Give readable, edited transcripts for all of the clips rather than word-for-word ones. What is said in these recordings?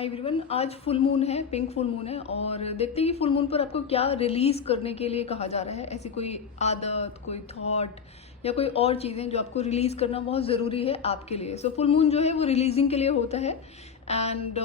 Hi everyone, आज full moon है, pink full moon है और देखते हैं कि फुल मून पर आपको क्या रिलीज करने के लिए कहा जा रहा है। ऐसी कोई आदत, कोई थॉट या कोई और चीज़ें जो आपको रिलीज करना बहुत ज़रूरी है आपके लिए। सो फुल मून जो है वो रिलीजिंग के लिए होता है एंड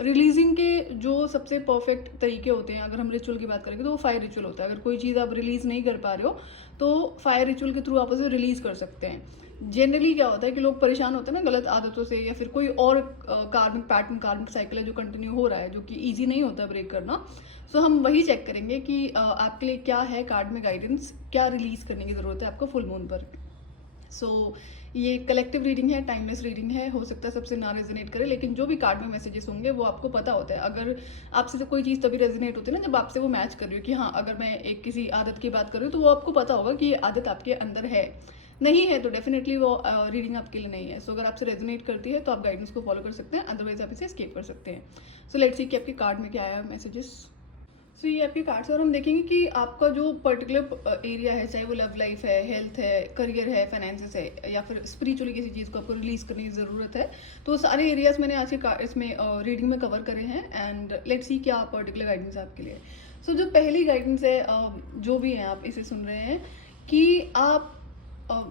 रिलीजिंग के जो सबसे परफेक्ट तरीके होते हैं, अगर हम रिचुअल की बात करेंगे तो वो फायर रिचुअल होता है। अगर कोई चीज़ आप रिलीज नहीं कर पा रहे हो तो फायर रिचुअल के थ्रू आप उसे रिलीज कर सकते हैं। जनरली क्या होता है कि लोग परेशान होते हैं ना गलत आदतों से, या फिर कोई और कार्मिक पैटर्न, कार्मिक साइकिल है जो कंटिन्यू हो रहा है, जो कि इजी नहीं होता ब्रेक करना। सो हम वही चेक करेंगे कि आपके लिए क्या है कार्ड में गाइडेंस, क्या रिलीज करने की ज़रूरत है आपको फुल मून पर। सो ये कलेक्टिव रीडिंग है, टाइमलेस रीडिंग है। हो सकता है सबसे ना रेजोनेट करे, लेकिन जो भी कार्ड में मैसेजेस होंगे वो आपको पता होता है। अगर आपसे तो कोई चीज़ तभी रेजोनेट होती है ना जब आपसे वो मैच कर रही हो कि हाँ, अगर मैं एक किसी आदत की बात कर रही हूँ तो वो आपको पता होगा कि ये आदत आपके अंदर है। नहीं है तो डेफिनेटली वो रीडिंग आपके लिए नहीं है। सो अगर आपसे रेजोनेट करती है तो आप गाइडेंस को फॉलो कर सकते हैं, अदरवाइज आप इसे स्किप कर सकते हैं। सो लेट्स सी कि आपके कार्ड में क्या आया मैसेजेस। सो ये आपके कार्ड्स और हम देखेंगे कि आपका जो पर्टिकुलर एरिया है, चाहे वो लव लाइफ है, हेल्थ है, करियर है, फाइनेंसेस है, या फिर स्पिरिचुअली किसी चीज़ को आपको रिलीज करने की ज़रूरत है, तो सारे एरियाज मैंने आज के इसमें रीडिंग में कवर करे हैं एंड लेट्स सी क्या पर्टिकुलर गाइडेंस है आपके लिए। सो जो पहली गाइडेंस है, जो भी है आप इसे सुन रहे हैं, कि आप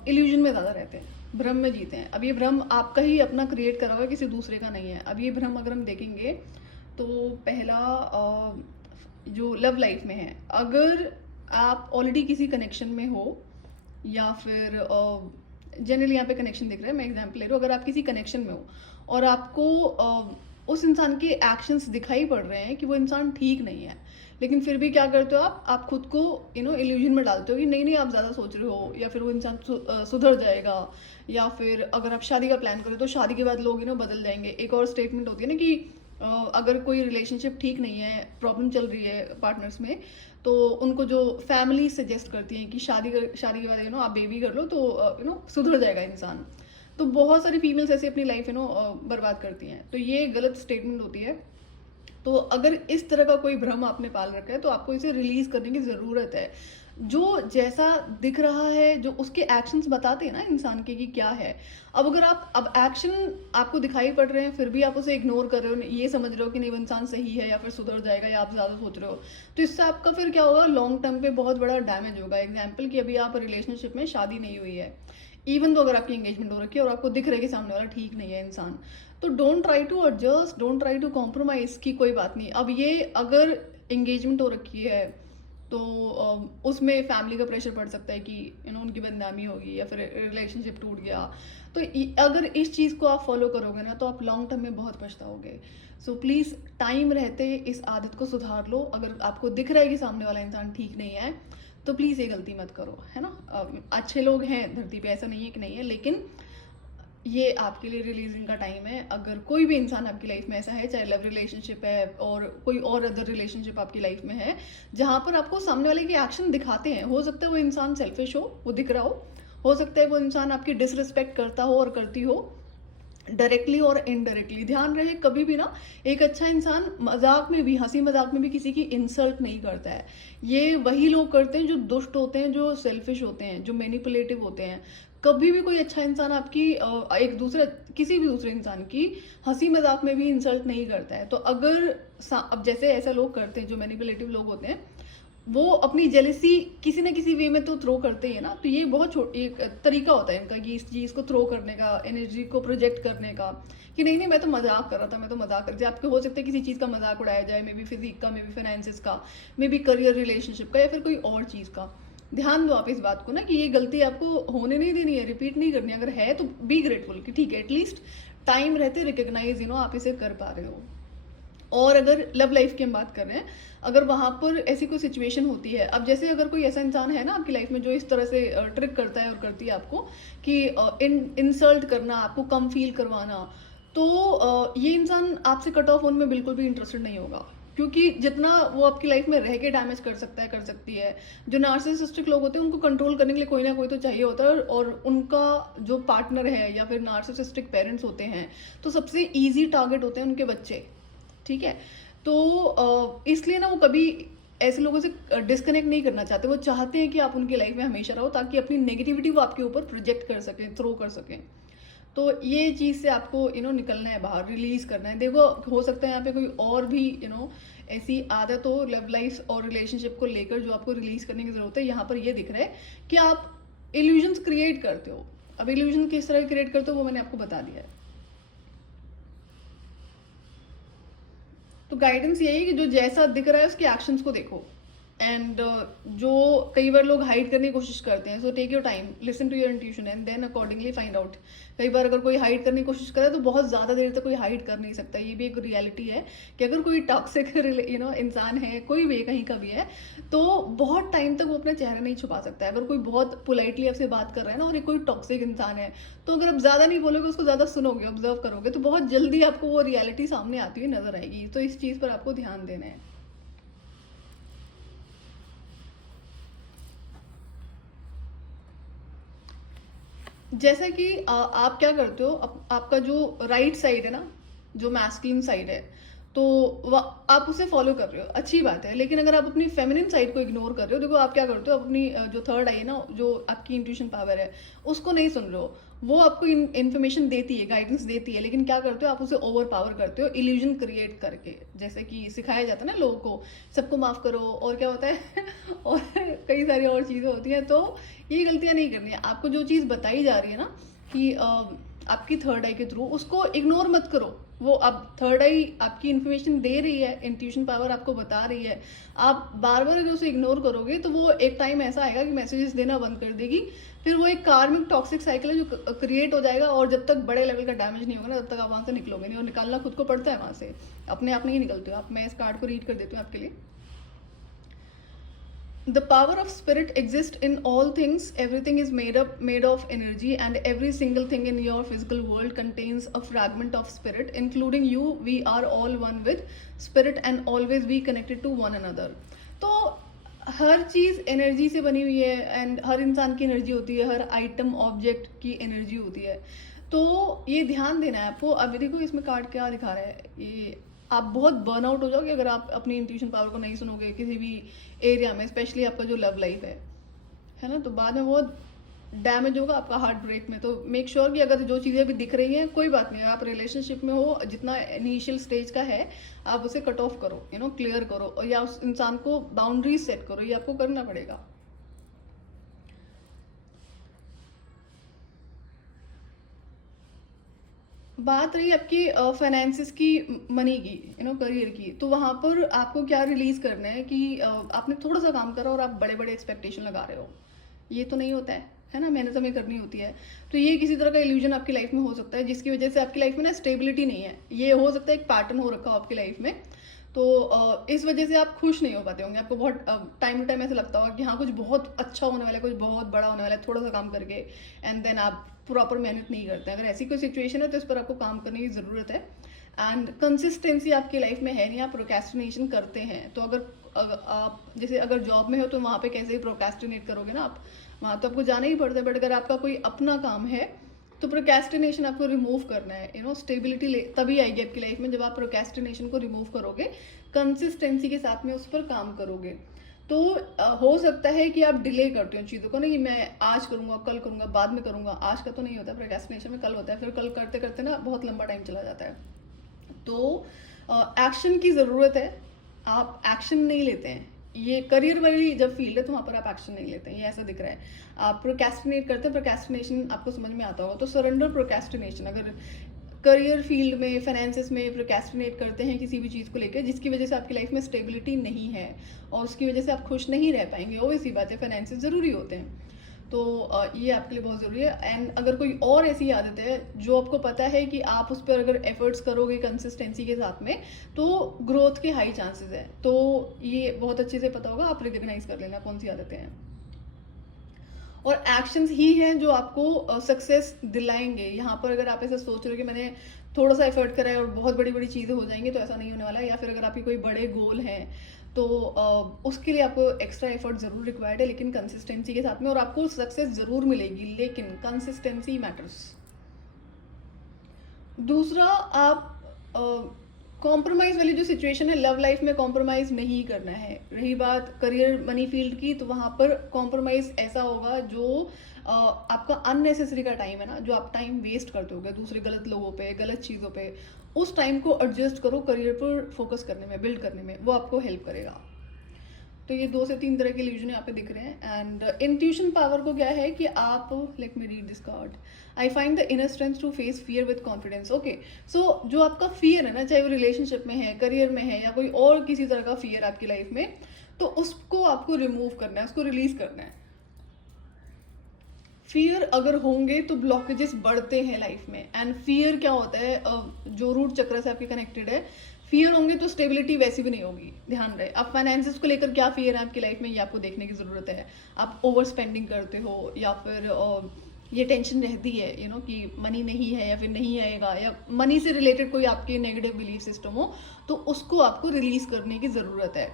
इल्यूजन में ज़्यादा रहते हैं, भ्रम में जीते हैं। अब ये भ्रम आपका ही अपना क्रिएट करा हुआ है, किसी दूसरे का नहीं है। अब ये भ्रम अगर हम देखेंगे तो पहला जो लव लाइफ में है, अगर आप ऑलरेडी किसी कनेक्शन में हो, या फिर जनरली यहाँ पे कनेक्शन दिख रहा है, मैं एग्जांपल ले रही हूँ। अगर आप किसी कनेक्शन में हो और आपको उस इंसान के एक्शंस दिखाई पड़ रहे हैं कि वो इंसान ठीक नहीं है, लेकिन फिर भी क्या करते हो आप खुद को इल्यूजन में डालते हो कि नहीं नहीं आप ज़्यादा सोच रहे हो, या फिर वो इंसान सुधर जाएगा, या फिर अगर आप शादी का प्लान करो तो शादी के बाद लोग बदल जाएंगे। एक और स्टेटमेंट होती है ना कि अगर कोई रिलेशनशिप ठीक नहीं है, प्रॉब्लम चल रही है पार्टनर्स में, तो उनको जो फैमिली सजेस्ट करती है कि शादी के बाद आप बेबी कर लो तो सुधर जाएगा इंसान। तो बहुत सारी फीमेल्स ऐसे अपनी लाइफ बर्बाद करती हैं, तो ये गलत स्टेटमेंट होती है। तो अगर इस तरह का कोई भ्रम आपने पाल रखा है तो आपको इसे रिलीज करने की ज़रूरत है। जो जैसा दिख रहा है, जो उसके एक्शंस बताते हैं ना इंसान के कि क्या है। अब अगर अब एक्शन आपको दिखाई पड़ रहे हैं फिर भी आप उसे इग्नोर कर रहे हो, ये समझ रहे हो कि नहीं वो इंसान सही है या फिर सुधर जाएगा, या आप ज़्यादा सोच रहे हो, तो इससे आपका फिर क्या होगा, लॉन्ग टर्म पे बहुत बड़ा डैमेज होगा। एग्जाम्पल कि अभी आप रिलेशनशिप में, शादी नहीं हुई है, इवन तो अगर आपकी एंगेजमेंट हो रखी है और आपको दिख रहा है कि सामने वाला ठीक नहीं है इंसान, तो don't try to adjust, don't try to compromise की कोई बात नहीं। अब ये अगर एंगेजमेंट हो रखी है तो उसमें फैमिली का प्रेशर पड़ सकता है कि उनकी बदनामी होगी या फिर रिलेशनशिप टूट गया। तो अगर इस चीज़ को आप फॉलो करोगे ना तो आप लॉन्ग टर्म में बहुत पछताओगे। सो प्लीज़ टाइम रहते इस आदत को सुधार लो। अगर आपको दिख रहा है कि सामने वाला इंसान ठीक नहीं है तो प्लीज़ ये गलती मत करो, है ना। अच्छे लोग हैं धरती पे, ऐसा नहीं है कि नहीं है, लेकिन ये आपके लिए रिलीजिंग का टाइम है। अगर कोई भी इंसान आपकी लाइफ में ऐसा है, चाहे लव रिलेशनशिप है और कोई और अदर रिलेशनशिप आपकी लाइफ में है, जहाँ पर आपको सामने वाले के एक्शन दिखाते हैं, हो सकता है वो इंसान सेल्फिश हो, वो दिख रहा हो सकता है वो इंसान आपकी डिसरिस्पेक्ट करता हो और करती हो, डायरेक्टली और इनडायरेक्टली। ध्यान रहे कभी भी ना, एक अच्छा इंसान मजाक में भी, हंसी मजाक में भी किसी की इंसल्ट नहीं करता है। ये वही लोग करते हैं जो दुष्ट होते हैं, जो सेल्फिश होते हैं, जो मैनिपुलेटिव होते हैं। कभी भी कोई अच्छा इंसान आपकी किसी भी दूसरे इंसान की हंसी मजाक में भी इंसल्ट नहीं करता है। तो अगर अब जैसे ऐसे लोग करते हैं जो मैनिपुलेटिव लोग होते हैं, वो अपनी जेलेसी किसी ना किसी वे में तो थ्रो करते ही है ना। तो ये बहुत एक तरीका होता है इनका कि इस चीज़ को थ्रो करने का, एनर्जी को प्रोजेक्ट करने का, कि नहीं नहीं मैं तो मजाक कर रहा था, मैं तो मजाक कर, आपके हो सकता है किसी चीज़ का मजाक उड़ाया जाए, मे बी फिजिक का, मे बी फाइनेंसिस का, मे बी करियर रिलेशनशिप का, या फिर कोई और चीज़ का। ध्यान दो आप इस बात को ना कि ये गलती आपको होने नहीं देनी है, रिपीट नहीं करनी। अगर है तो बी ग्रेटफुल कि ठीक है, एटलीस्ट टाइम रहते रिकग्नाइज आप इसे कर पा रहे हो। और अगर लव लाइफ की हम बात कर रहे हैं, अगर वहाँ पर ऐसी कोई सिचुएशन होती है, अब जैसे अगर कोई ऐसा इंसान है ना आपकी लाइफ में जो इस तरह से ट्रिक करता है और करती है आपको कि इंसल्ट करना, आपको कम फील करवाना, तो ये इंसान आपसे कट ऑफ होने में बिल्कुल भी इंटरेस्टेड नहीं होगा, क्योंकि जितना वो आपकी लाइफ में रह के डैमेज कर सकता है, कर सकती है। जो नार्सिसिस्टिक लोग होते हैं उनको कंट्रोल करने के लिए कोई ना कोई तो चाहिए होता है, और उनका जो पार्टनर है या फिर नार्सिसिस्टिक पेरेंट्स होते हैं तो सबसे ईजी टारगेट होते हैं उनके बच्चे, ठीक है। तो इसलिए ना वो कभी ऐसे लोगों से डिस्कनेक्ट नहीं करना चाहते। वो चाहते हैं कि आप उनकी लाइफ में हमेशा रहो, ताकि अपनी नेगेटिविटी वो आपके ऊपर प्रोजेक्ट कर सकें, थ्रो कर सकें। तो ये चीज़ से आपको निकलना है बाहर, रिलीज़ करना है। देखो, हो सकता है यहाँ पे कोई और भी ऐसी आदत हो लव लाइफ और रिलेशनशिप को लेकर जो आपको रिलीज़ करने की ज़रूरत है। यहाँ पर ये दिख रहा है कि आप इल्यूजन्स क्रिएट करते हो। अब इल्यूजन किस तरह क्रिएट करते हो वो मैंने आपको बता दिया है। तो गाइडेंस यही है कि जो जैसा दिख रहा है उसके एक्शंस को देखो। एंड जो कई बार लोग हाइड करने की कोशिश करते हैं, so take your time, listen to your intuition and then accordingly find out. कई बार अगर कोई हाइड करने की कोशिश करे तो बहुत ज़्यादा देर तक कोई हाइड कर नहीं सकता। ये भी एक रियलिटी है कि अगर कोई टॉक्सिक इंसान है, कोई भी कहीं का भी है, तो बहुत टाइम तक वो अपना चेहरा नहीं छुपा सकता है। अगर कोई बहुत पोलाइटली आपसे बात कर रहा है ना और एक कोई टॉक्सिक इंसान है, तो अगर आप ज़्यादा नहीं बोलोगे, उसको ज़्यादा सुनोगे, ऑब्जर्व करोगे, तो बहुत जल्दी आपको वो रियलिटी सामने आती हुई नजर आएगी। तो इस चीज़ पर आपको ध्यान देना है। जैसा कि आप क्या करते हो, आपका जो राइट साइड है ना, जो मैस्कुलिन साइड है, तो आप उसे फॉलो कर रहे हो, अच्छी बात है। लेकिन अगर आप अपनी फेमिनिन साइड को इग्नोर कर रहे हो, देखो आप क्या करते हो, अपनी जो थर्ड आई है ना, जो आपकी इंट्यूशन पावर है, उसको नहीं सुन रहे हो। वो आपको इन्फॉर्मेशन देती है, गाइडेंस देती है, लेकिन क्या करते हो आप उसे ओवर पावर करते हो इल्यूजन क्रिएट करके। जैसे कि सिखाया जाता है ना लोगों को, सबको माफ करो, और क्या होता है और कई सारी और चीज़ें होती हैं। तो ये गलतियां नहीं करनी है। आपको जो चीज़ बताई जा रही है ना कि आपकी थर्ड आई के थ्रू, उसको इग्नोर मत करो। वो अब थर्ड आई आपकी इन्फॉर्मेशन दे रही है, इंट्यूशन पावर आपको बता रही है। आप बार बार अगर उसे इग्नोर करोगे तो वो एक टाइम ऐसा आएगा कि मैसेजेस देना बंद कर देगी। फिर वो एक कार्मिक टॉक्सिक साइकिल है जो क्रिएट हो जाएगा, और जब तक बड़े लेवल का डैमेज नहीं होगा ना, तब तक आप वहां से निकलोगे नहीं। और निकालना खुद को पड़ता है वहां से, अपने आप नहीं निकलते हो आप। मैं इस कार्ड को रीड कर देती हूँ आपके लिए। The power of spirit exists in all things. Everything is made of energy, and every single thing in your physical world contains a fragment of spirit, including you. We are all one with spirit and always be connected to one another. तो हर चीज़ energy से बनी हुई है, and हर इंसान की energy होती है, हर item object की एनर्जी होती है। तो ये ध्यान देना है आपको। अभी देखो इसमें कार्ड क्या दिखा रहा है, ये आप बहुत बर्नआउट हो जाओगे अगर आप अपनी इंट्यूशन पावर को नहीं सुनोगे किसी भी एरिया में, स्पेशली आपका जो लव लाइफ है ना, तो बाद में बहुत डैमेज होगा आपका हार्ट ब्रेक में। तो मेक श्योर कि अगर जो चीज़ें अभी दिख रही हैं, कोई बात नहीं, आप रिलेशनशिप में हो, जितना इनिशियल स्टेज का है आप उसे कट ऑफ करो, क्लियर करो, और या उस इंसान को बाउंड्रीज सेट करो। ये आपको करना पड़ेगा। बात रही आपकी फाइनेंसिस की, मनी की, करियर की, तो वहां पर आपको क्या रिलीज करना है कि आपने थोड़ा सा काम करा और आप बड़े बड़े एक्सपेक्टेशन लगा रहे हो। ये तो नहीं होता है ना, मेहनत हमें करनी होती है। तो ये किसी तरह का इल्यूजन आपकी लाइफ में हो सकता है, जिसकी वजह से आपकी लाइफ में ना स्टेबिलिटी नहीं है। ये हो सकता है एक पैटर्न हो रखा हो आपकी लाइफ में। तो इस वजह से आप खुश नहीं हो पाते होंगे। आपको बहुत टाइम टू टाइम ऐसा लगता होगा कि हाँ कुछ बहुत अच्छा होने वाला है, कुछ बहुत बड़ा होने वाला है, थोड़ा सा काम करके, एंड देन आप प्रॉपर मेहनत नहीं करते हैं। अगर ऐसी कोई सिचुएशन है तो इस पर आपको काम करने की ज़रूरत है। एंड कंसिस्टेंसी आपकी लाइफ में है नहीं, आप प्रोक्रेस्टिनेशन करते हैं। तो अगर आप जैसे अगर जॉब में हो तो वहाँ पे कैसे ही प्रोक्रेस्टिनेट करोगे ना आप, वहाँ तो आपको जाना ही पड़ता है। बट अगर आपका कोई अपना काम है तो प्रोक्रेस्टिनेशन आपको रिमूव करना है। स्टेबिलिटी तभी आएगी आपकी लाइफ में जब आप प्रोक्रेस्टिनेशन को रिमूव करोगे, कंसिस्टेंसी के साथ में उस पर काम करोगे। तो हो सकता है कि आप डिले करते हो चीज़ों को, नहीं मैं आज करूंगा, कल करूंगा, बाद में करूंगा। आज का तो नहीं होता, प्रोक्रेस्टिनेशन में कल होता है, फिर कल करते करते ना बहुत लंबा टाइम चला जाता है। तो एक्शन की ज़रूरत है, आप एक्शन नहीं लेते हैं। ये करियर वाली जब फील्ड है तो वहाँ पर आप एक्शन नहीं लेते हैं, ये ऐसा दिख रहा है। आप प्रोक्रेस्टिनेट करते हैं, प्रोक्रेस्टिनेशन आपको समझ में आता होगा। तो सरेंडर प्रोक्रेस्टिनेशन। अगर करियर फील्ड में, फाइनेंसिस में प्रोक्रेस्टिनेट करते हैं किसी भी चीज़ को लेकर जिसकी वजह से आपकी लाइफ में स्टेबिलिटी नहीं है और उसकी वजह से आप खुश नहीं रह पाएंगे, ऑब्वियस सी बात है, फाइनेंसिस ज़रूरी होते हैं। तो ये आपके लिए बहुत ज़रूरी है। एंड अगर कोई और ऐसी आदत है जो आपको पता है कि आप उस पर अगर एफर्ट्स करोगे कंसिस्टेंसी के साथ में तो ग्रोथ के हाई चांसेस है, तो ये बहुत अच्छे से पता होगा, आप रिकग्नाइज कर लेना कौन सी आदतें हैं। और एक्शंस ही हैं जो आपको सक्सेस दिलाएंगे। यहाँ पर अगर आप ऐसा सोच रहे हो कि मैंने थोड़ा सा एफर्ट करा है और बहुत बड़ी बड़ी चीज़ें हो जाएंगी, तो ऐसा नहीं होने वाला है। या फिर अगर आपके कोई बड़े गोल हैं तो उसके लिए आपको एक्स्ट्रा एफर्ट ज़रूर रिक्वायर्ड है, लेकिन कंसिस्टेंसी के साथ में, और आपको सक्सेस ज़रूर मिलेगी, लेकिन कंसिस्टेंसी मैटर्स। दूसरा, आप कॉम्प्रोमाइज़ वाली जो सिचुएशन है, लव लाइफ में कॉम्प्रोमाइज़ नहीं करना है। रही बात करियर मनी फील्ड की, तो वहाँ पर कॉम्प्रोमाइज़ ऐसा होगा जो आपका अननेसेसरी का टाइम है ना, जो आप टाइम वेस्ट करते होगे दूसरे गलत लोगों पे, गलत चीज़ों पे, उस टाइम को एडजस्ट करो करियर पर फोकस करने में, बिल्ड करने में, वो आपको हेल्प करेगा। तो ये 2 से 3 तरह के इल्यूजन यहाँ पे दिख रहे हैं। एंड इंट्यूशन पावर को क्या है कि आप, let me read this card, I find the inner strength to face fear with confidence. Okay, so जो आपका फियर है ना, चाहे वो रिलेशनशिप में है, करियर में है, या कोई और किसी तरह का फियर आपकी लाइफ में, तो उसको आपको रिमूव करना है, उसको रिलीज करना है। फियर अगर होंगे तो ब्लॉकेजेस बढ़ते हैं लाइफ में। एंड फियर क्या होता है, जो रूट चक्र से आपके कनेक्टेड है, फियर होंगे तो स्टेबिलिटी वैसी भी नहीं होगी। ध्यान रहे, आप फाइनेंसेस को लेकर क्या फियर है आपकी लाइफ में, ये आपको देखने की जरूरत है। आप ओवर स्पेंडिंग करते हो, या फिर ये टेंशन रहती है कि मनी नहीं है, या फिर नहीं आएगा, या मनी से रिलेटेड कोई आपके नेगेटिव बिलीफ सिस्टम हो, तो उसको आपको रिलीज करने की ज़रूरत है।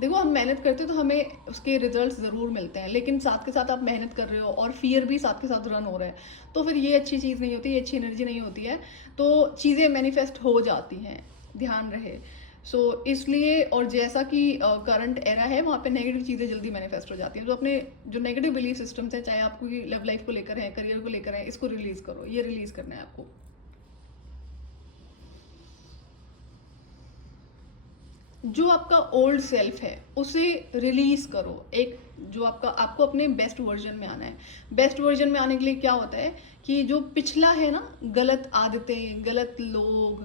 देखो, हम मेहनत करते तो हमें उसके रिजल्ट्स ज़रूर मिलते हैं, लेकिन साथ के साथ आप मेहनत कर रहे हो और फियर भी साथ के साथ रन हो रहा है, तो फिर ये अच्छी चीज़ नहीं होती, ये अच्छी एनर्जी नहीं होती है। तो चीज़ें मैनिफेस्ट हो जाती हैं, ध्यान रहे। सो इसलिए, और जैसा कि करंट एरा है, वहाँ पे नेगेटिव चीज़ें जल्दी मैनिफेस्ट हो जाती हैं। तो अपने जो नेगेटिव बिलीफ सिस्टम्स हैं, चाहे आपको लव लाइफ को लेकर है, करियर को लेकर है, इसको रिलीज़ करो, ये रिलीज़ करना है आपको। जो आपका ओल्ड सेल्फ है उसे रिलीज करो। एक जो आपको अपने बेस्ट वर्जन में आना है। बेस्ट वर्जन में आने के लिए क्या होता है कि जो पिछला है ना, गलत आदतें, गलत लोग,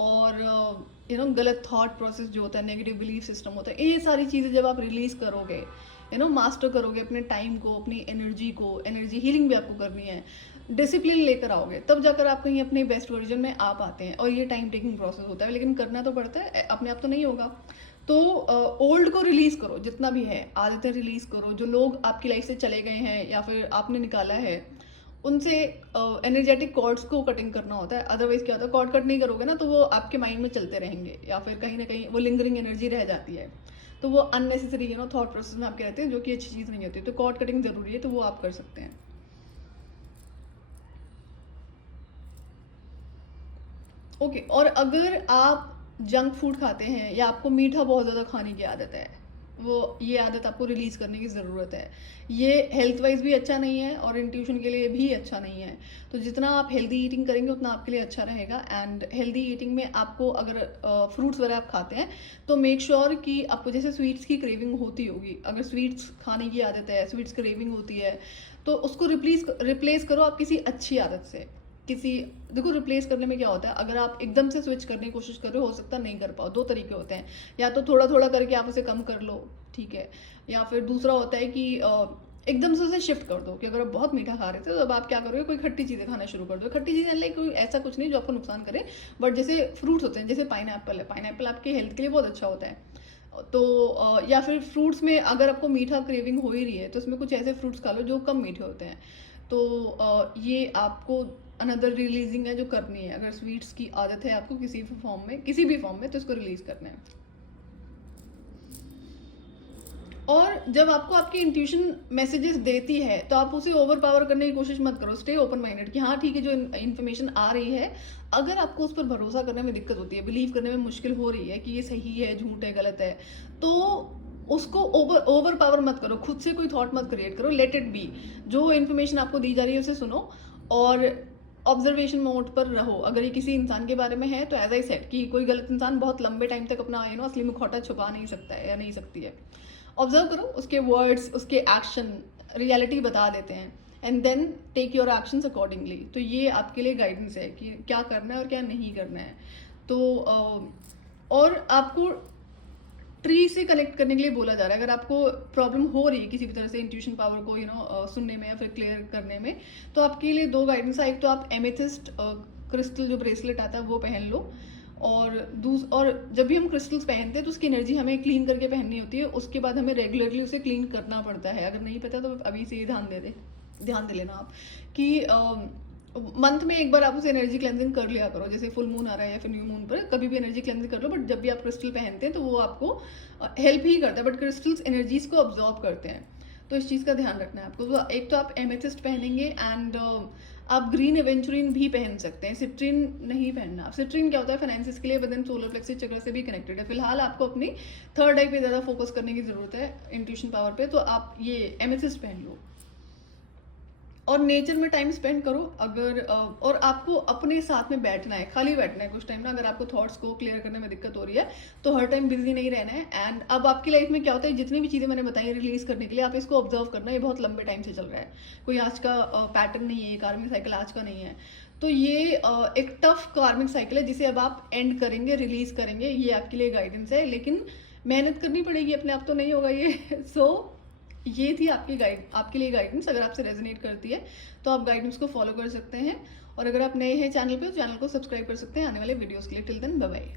और गलत थॉट प्रोसेस जो होता है, नेगेटिव बिलीफ सिस्टम होता है, ये सारी चीज़ें जब आप रिलीज करोगे, मास्टर करोगे अपने टाइम को, अपनी एनर्जी को, एनर्जी हीलिंग भी आपको करनी है, डिसिप्लिन लेकर आओगे, तब जाकर आप कहीं अपने बेस्ट वर्जन में आ पाते हैं। और ये टाइम टेकिंग प्रोसेस होता है, लेकिन करना तो पड़ता है, अपने आप तो नहीं होगा। तो ओल्ड को रिलीज करो, जितना भी है आदतें रिलीज करो, जो लोग आपकी लाइफ से चले गए हैं या फिर आपने निकाला है, उनसे एनर्जेटिक कॉर्ड्स को कटिंग करना होता है। अदरवाइज क्या होता है, कॉर्ड कट नहीं करोगे ना, तो वो आपके माइंड में चलते रहेंगे, या फिर कहीं ना कहीं वो लिंगरिंग एनर्जी रह जाती है, तो वो अननेसेसरी थॉट प्रोसेस में आपके रहते हैं, जो कि अच्छी चीज़ नहीं होती। तो कॉर्ड कटिंग जरूरी है, तो वो आप कर सकते हैं। ओके, और अगर आप जंक फूड खाते हैं, या आपको मीठा बहुत ज़्यादा खाने की आदत है, ये आदत आपको रिलीज करने की ज़रूरत है। ये हेल्थ वाइज भी अच्छा नहीं है, और इंट्यूशन के लिए भी अच्छा नहीं है। तो जितना आप हेल्दी ईटिंग करेंगे उतना आपके लिए अच्छा रहेगा। एंड हेल्दी ईटिंग में आपको, अगर फ्रूट्स वगैरह आप खाते हैं, तो मेक श्योर कि आपको, जैसे स्वीट्स की क्रेविंग होती होगी, अगर स्वीट्स खाने की आदत है, स्वीट्स क्रेविंग होती है, तो उसको रिप्लेस करो आप किसी अच्छी आदत से। देखो, रिप्लेस करने में क्या होता है, अगर आप एकदम से स्विच करने की कोशिश कर रहे हो सकता नहीं कर पाओ। 2 तरीके होते हैं, या तो थोड़ा थोड़ा करके आप उसे कम कर लो, ठीक है, या फिर दूसरा होता है कि एकदम से उसे शिफ्ट कर दो। कि अगर आप बहुत मीठा खा रहे थे, तो अब आप क्या करोगे, कोई खट्टी चीज़ें खाना शुरू कर दो। खट्टी चीज़ें लाइक कोई ऐसा कुछ नहीं जो आपको नुकसान करे, बट जैसे फ्रूट्स होते हैं, जैसे पाइनएप्पल है, पाइनएप्पल आपके हेल्थ के लिए बहुत अच्छा होता है। तो या फिर फ्रूट्स में अगर आपको मीठा क्रेविंग हो ही रही है, तो उसमें कुछ ऐसे फ्रूट्स खा लो जो कम मीठे होते हैं। तो ये आपको अनदर रिलीजिंग है जो करनी है। अगर स्वीट्स की आदत है आपको किसी भी फॉर्म में, तो इसको रिलीज करना है। और जब आपको आपकी इंट्यूशन मैसेजेस देती है, तो आप उसे ओवर पावर करने की कोशिश मत करो। स्टे ओपन माइंडेड कि हाँ ठीक है, जो इन्फॉर्मेशन आ रही है, अगर आपको उस पर भरोसा करने में दिक्कत होती है, बिलीव करने में मुश्किल हो रही है कि ये सही है, झूठ है, गलत है, तो उसको ओवर पावर मत करो। खुद से कोई थॉट मत क्रिएट करो, लेट इट बी। जो इन्फॉर्मेशन आपको दी जा रही है उसे सुनो, और ऑब्जर्वेशन मोड पर रहो। अगर ये किसी इंसान के बारे में है, तो एज आई सेड कि कोई गलत इंसान बहुत लंबे टाइम तक अपना असली मुखौटा छुपा नहीं सकता है, या नहीं सकती है। ऑब्जर्व करो, उसके वर्ड्स, उसके एक्शन रियलिटी बता देते हैं, and then take your actions accordingly. तो ये आपके लिए गाइडेंस है कि क्या करना है और क्या नहीं करना है। तो और आपको ट्री से कनेक्ट करने के लिए बोला जा रहा है। अगर आपको प्रॉब्लम हो रही है किसी भी तरह से इंट्यूशन पावर को सुनने में या फिर क्लियर करने में, तो आपके लिए 2 गाइडेंस है। एक तो आप एमेथिस्ट क्रिस्टल जो ब्रेसलेट आता है वो पहन लो, और जब भी हम क्रिस्टल्स पहनते हैं तो उसकी एनर्जी हमें क्लीन करके पहननी होती है। उसके बाद हमें रेगुलरली उसे क्लीन करना पड़ता है। अगर नहीं पता तो अभी से ये ध्यान दे लेना आप कि मंथ में एक बार आप उसे एनर्जी क्लेंजिंग कर लिया करो। जैसे फुल मून आ रहा है या फिर न्यू मून पर कभी भी एनर्जी क्लेंजिंग कर लो, बट जब भी आप क्रिस्टल पहनते हैं तो वो आपको हेल्प ही करता है, बट क्रिस्टल्स एनर्जीज को अब्जॉर्ब करते हैं, तो इस चीज़ का ध्यान रखना है आपको। तो एक तो आप एमेथिस्ट पहनेंगे, एंड आप ग्रीन एवेंचुरिन भी पहन सकते हैं। सिट्रिन नहीं पहनना। आप सिट्रिन क्या होता है, फाइनेंसिस के लिए, बदन सोलर प्लेक्सस चक्र से भी कनेक्टेड है। फिलहाल आपको अपनी थर्ड आई पे ज़्यादा फोकस करने की ज़रूरत है, इंट्यूशन पावर पे, तो आप ये एमेथिस्ट पहन लो। और नेचर में टाइम स्पेंड करो। अगर और आपको अपने साथ में बैठना है, खाली बैठना है कुछ टाइम ना। अगर आपको थॉट्स को क्लियर करने में दिक्कत हो रही है तो हर टाइम बिजी नहीं रहना है। एंड अब आपकी लाइफ में क्या होता है, जितनी भी चीज़ें मैंने बताई रिलीज करने के लिए, आप इसको ऑब्जर्व करना। ये बहुत लंबे टाइम से चल रहा है, कोई आज का पैटर्न नहीं है, ये कार्मिक साइकिल आज का नहीं है। तो ये एक टफ कार्मिक साइकिल है जिसे अब आप एंड करेंगे, रिलीज करेंगे। ये आपके लिए गाइडेंस है, लेकिन मेहनत करनी पड़ेगी, अपने आप तो नहीं होगा ये। सो ये थी आपके लिए गाइडेंस। अगर आपसे रेजोनेट करती है तो आप गाइडेंस को फॉलो कर सकते हैं। और अगर आप नए हैं चैनल पे तो चैनल को सब्सक्राइब कर सकते हैं आने वाले वीडियोस के लिए। Till then bye bye.